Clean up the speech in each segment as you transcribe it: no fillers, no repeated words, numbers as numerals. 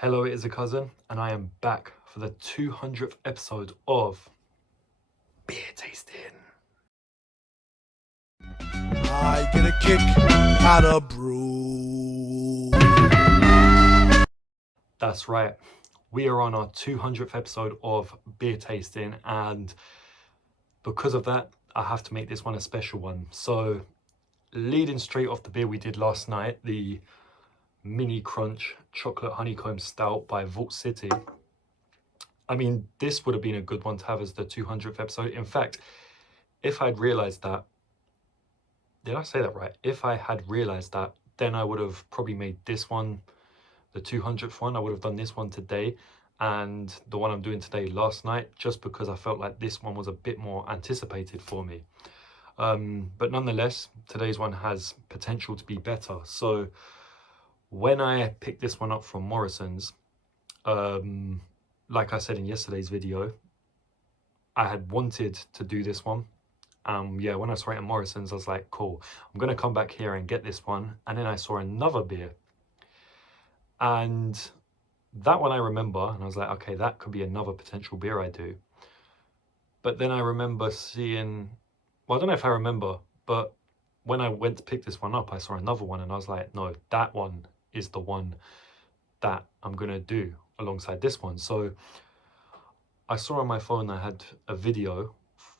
Hello, it is a cousin, and I am back for the 200th episode of Beer Tasting. I get a kick out of brew. That's right, we are on our 200th episode of Beer Tasting, and because of that, I have to make this one a special one. So, leading straight off the beer we did last night, the Mini Crunch Chocolate Honeycomb Stout by Vault City. I mean, this would have been a good one to have as the 200th episode. In fact, if I'd realized that, did I say that right? If I had realized that, then I would have probably made this one the 200th one. I would have done this one today and the one I'm doing today last night, just because I felt like this one was a bit more anticipated for me. But nonetheless, today's one has potential to be better. So when I picked this one up from Morrison's, like I said in yesterday's video, I had wanted to do this one. Yeah, when I saw it at Morrison's, I was like, cool, I'm going to come back here and get this one. And then I saw another beer. And that one I remember, and I was like, okay, that could be another potential beer I do. But then I remember seeing, well, I don't know if I remember, but when I went to pick this one up, I saw another one and I was like, no, that one is the one that I'm going to do alongside this one. So I saw on my phone, I had a video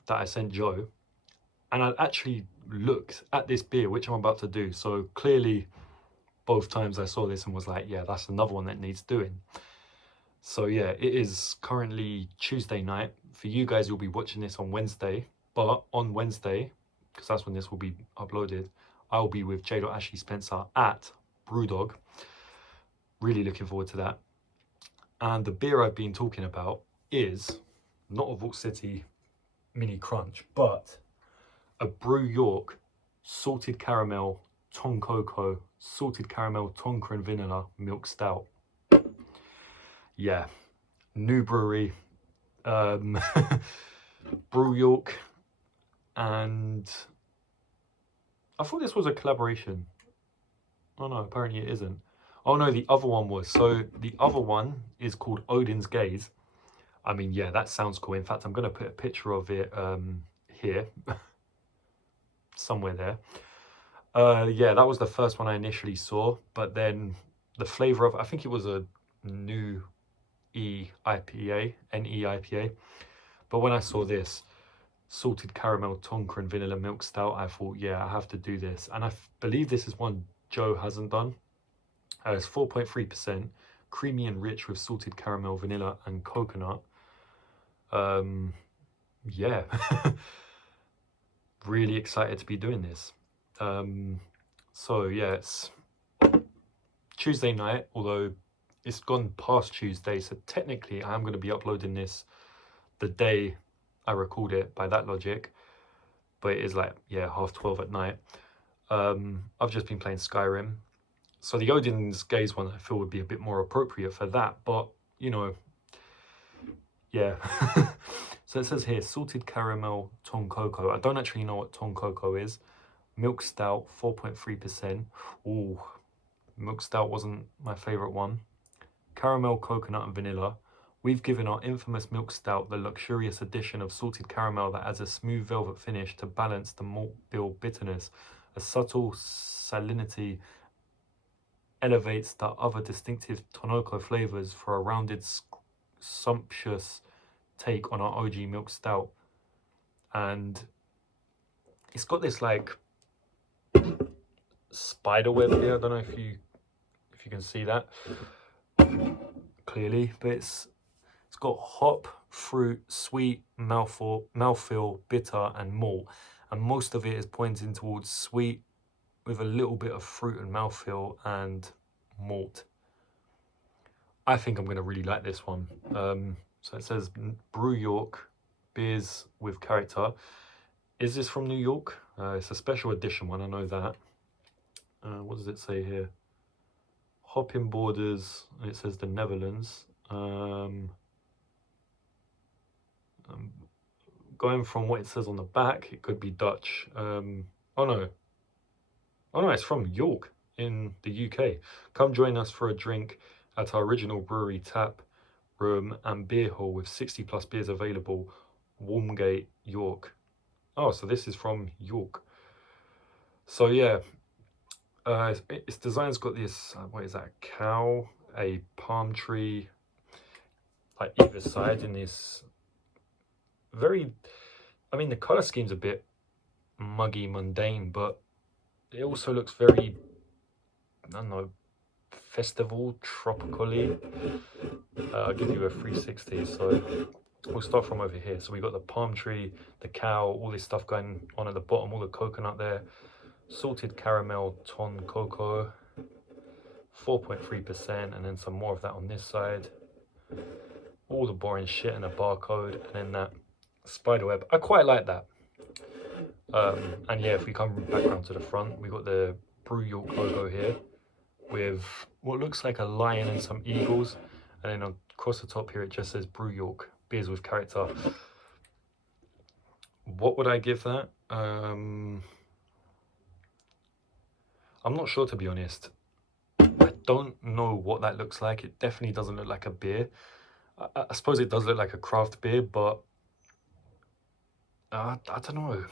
that I sent Joe, and I'd actually looked at this beer, which I'm about to do. So clearly, both times I saw this and was like, yeah, that's another one that needs doing. So yeah, it is currently Tuesday night. For you guys, you'll be watching this on Wednesday. But on Wednesday, because that's when this will be uploaded, I'll be with J. Ashley Spencer at Brewdog. Really looking forward to that. And the beer I've been talking about is not a Vault City Mini Crunch, but a Brew York salted caramel Tonkoko salted caramel tonka and vanilla milk stout. Yeah, new brewery, Brew York, and I thought this was a collaboration. Oh no, apparently it isn't. Oh no, the other one was. So the other one is called Odin's Gaze. I mean, yeah, that sounds cool. In fact, I'm going to put a picture of it here, somewhere there. Yeah, that was the first one I initially saw, but then the flavor of, I think it was a new NE IPA. But when I saw this salted caramel tonka and vanilla milk stout, I thought, yeah, I have to do this. And I believe this is one Joe hasn't done. It's 4.3%, creamy and rich with salted caramel, vanilla, and coconut. Yeah, really excited to be doing this. So yeah, it's Tuesday night, although it's gone past Tuesday, so technically I am going to be uploading this the day I record it by that logic, but it is like, yeah, 12:30 at night. I've just been playing Skyrim, so the Odin's Gaze one I feel would be a bit more appropriate for that, but you know, yeah. So it says here, salted caramel Tonkoko. I don't actually know what Tonkoko is. Milk stout, 4.3%. Ooh, milk stout wasn't my favorite one. Caramel, coconut, and vanilla. We've given our infamous milk stout the luxurious addition of salted caramel that adds a smooth velvet finish to balance the malt bill bitterness. A subtle salinity elevates the other distinctive Tonkoko flavors for a rounded, sumptuous take on our OG milk stout. And it's got this like spider web here. I don't know if you can see that clearly, but it's got hop, fruit, sweet, mouthfeel, bitter, and malt, and most of it is pointing towards sweet with a little bit of fruit and mouthfeel and malt. I think I'm going to really like this one. So it says Brew York, beers with character. Is this from New York? It's a special edition one, I know that. What does it say here? Hopping Borders, and it says the Netherlands. Going from what it says on the back, it could be Dutch. Oh no, it's from York in the UK. Come join us for a drink at our original brewery tap room and beer hall with 60 plus beers available, Walmgate, York. Oh, so this is from York. So yeah, its design's got this, what is that, a cow, a palm tree, like either side in this very, I mean, the color scheme's a bit muggy, mundane, but it also looks very, I don't know, festival, tropically. I'll give you a 360. So we'll start from over here. So we got the palm tree, the cow, all this stuff going on at the bottom, all the coconut there, salted caramel Tonkoko, 4.3%, and then some more of that on this side. All the boring shit and a barcode, and then that spiderweb. I quite like that. And yeah, if we come back around to the front, we got the Brew York logo here with what looks like a lion and some eagles, and then across the top here it just says Brew York, beers with character. What would I give that? I'm not sure, to be honest. I don't know what that looks like. It definitely doesn't look like a beer. I suppose it does look like a craft beer, but I don't know.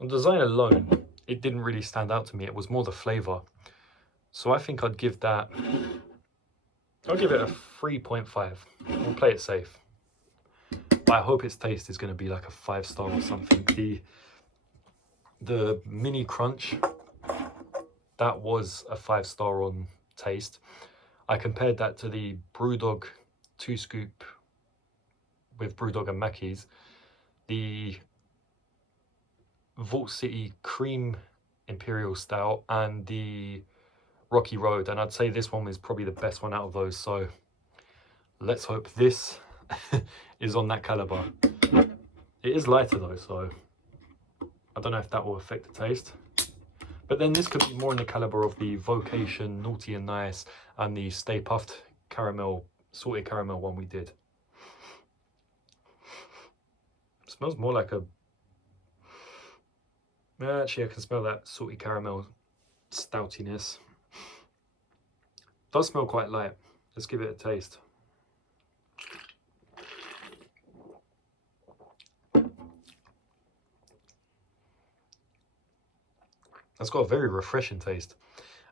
On design alone, it didn't really stand out to me. It was more the flavor. So I think I'd give that, I'll give it a 3.5. We'll play it safe. But I hope its taste is going to be like a 5-star or something. The mini crunch, that was a 5-star on taste. I compared that to the Brewdog 2-scoop with Brewdog and Mackey's. The Vault City Cream Imperial Stout and the Rocky Road, and I'd say this one was probably the best one out of those, so let's hope this is on that caliber. It is lighter though, so I don't know if that will affect the taste. But then this could be more in the caliber of the Vocation Naughty and Nice and the Stay Puffed caramel, salted caramel one we did. It smells more like a, actually I can smell that salty caramel stoutiness. Does smell quite light. Let's give it a taste. That's got a very refreshing taste,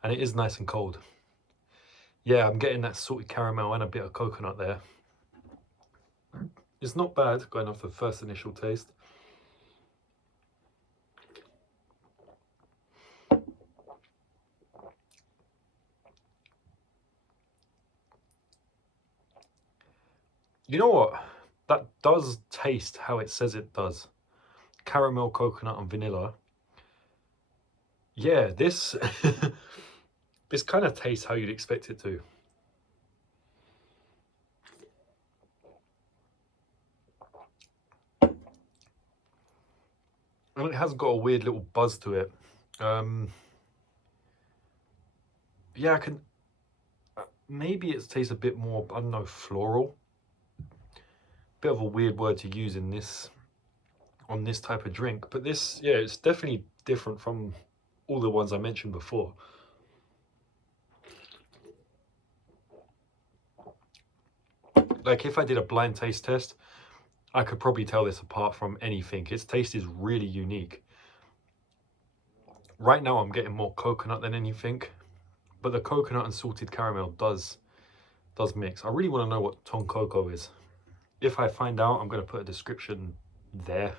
and it is nice and cold. Yeah, I'm getting that salted caramel and a bit of coconut there. It's not bad going off the first initial taste. You know what? That does taste how it says it does. Caramel, coconut, and vanilla. Yeah, this this kind of tastes how you'd expect it to. And it has got a weird little buzz to it. Yeah, I can. Maybe it tastes a bit more, I don't know, floral. Bit of a weird word to use in this, on this type of drink, but this, yeah, it's definitely different from all the ones I mentioned before. Like if I did a blind taste test, I could probably tell this apart from anything. Its taste is really unique. Right now I'm getting more coconut than anything, but the coconut and salted caramel does mix. I really want to know what Tonkoko is. If I find out, I'm going to put a description there.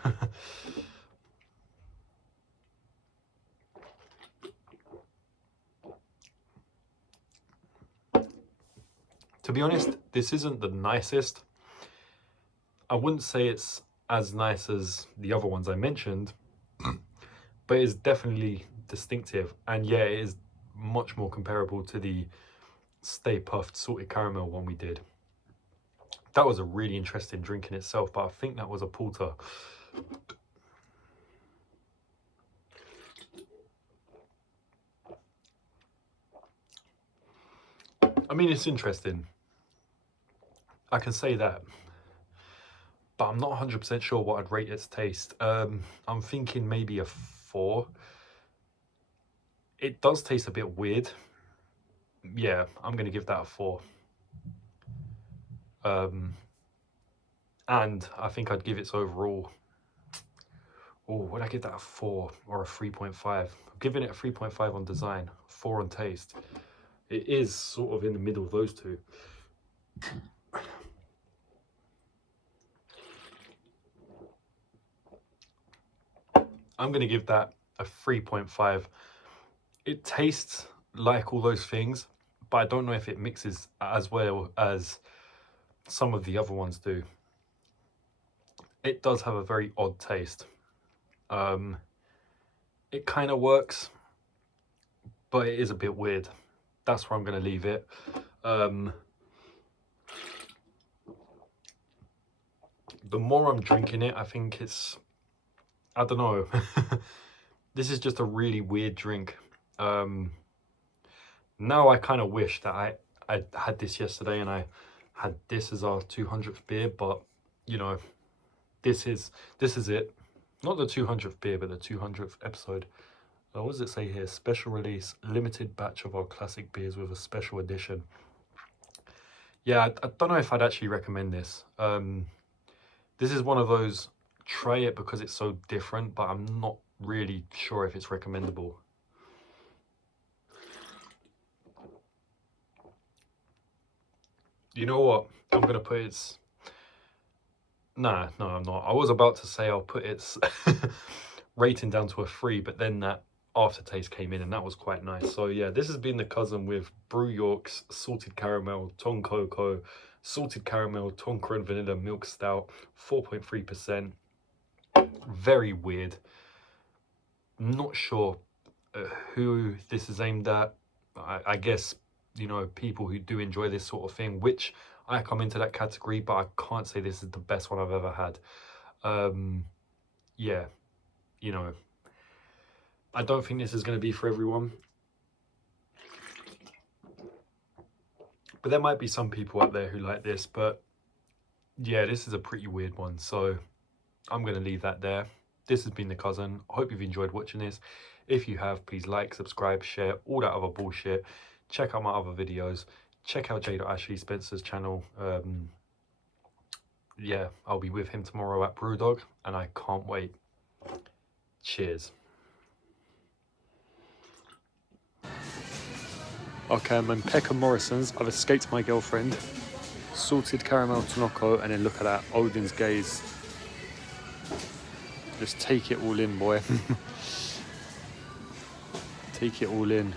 To be honest, this isn't the nicest. I wouldn't say it's as nice as the other ones I mentioned, but it's definitely distinctive. And yeah, it is much more comparable to the Stay Puffed salted caramel one we did. That was a really interesting drink in itself, but I think that was a porter. I mean, it's interesting. I can say that, but I'm not 100% sure what I'd rate its taste. I'm thinking maybe a 4. It does taste a bit weird. yeah, I'm going to give that a 4. And I think I'd give its overall, oh, would I give that a 4 or a 3.5? I'm giving it a 3.5 on design, 4 on taste. It is sort of in the middle of those two. I'm going to give that a 3.5. It tastes like all those things, but I don't know if it mixes as well as some of the other ones do. It does have a very odd taste. It kind of works, but it is a bit weird. That's where I'm going to leave it. The more I'm drinking it, I think it's, I don't know. This is just a really weird drink. Now I kind of wish that I had this yesterday and I had this as our 200th beer, but you know, this is it. Not the 200th beer, but the 200th episode. What does it say here? Special release, limited batch of our classic beers with a special edition. Yeah, I don't know if I'd actually recommend this. This is one of those, try it because it's so different, but I'm not really sure if it's recommendable. You know what? I'm going to put its... Nah, no, I'm not. I was about to say I'll put its rating down to a 3, but then that aftertaste came in and that was quite nice. So yeah, this has been the cousin with Brew York's salted caramel, Tonkoko, salted caramel, Tonka and vanilla milk stout, 4.3%. Very weird. Not sure who this is aimed at. I guess, you know, people who do enjoy this sort of thing, which I come into that category, but I can't say this is the best one I've ever had. Yeah, you know, I don't think this is going to be for everyone. But there might be some people out there who like this, but yeah, this is a pretty weird one. So I'm going to leave that there. This has been The Cousin. I hope you've enjoyed watching this. If you have, please like, subscribe, share, all that other bullshit. Check out my other videos. Check out J.Ashley Spencer's channel. Yeah, I'll be with him tomorrow at Brewdog, and I can't wait. Cheers. Okay, I'm in Peckham Morrison's. I've escaped my girlfriend. Salted caramel Tonkoko, and then look at that, Odin's gaze. Just take it all in, boy. Take it all in.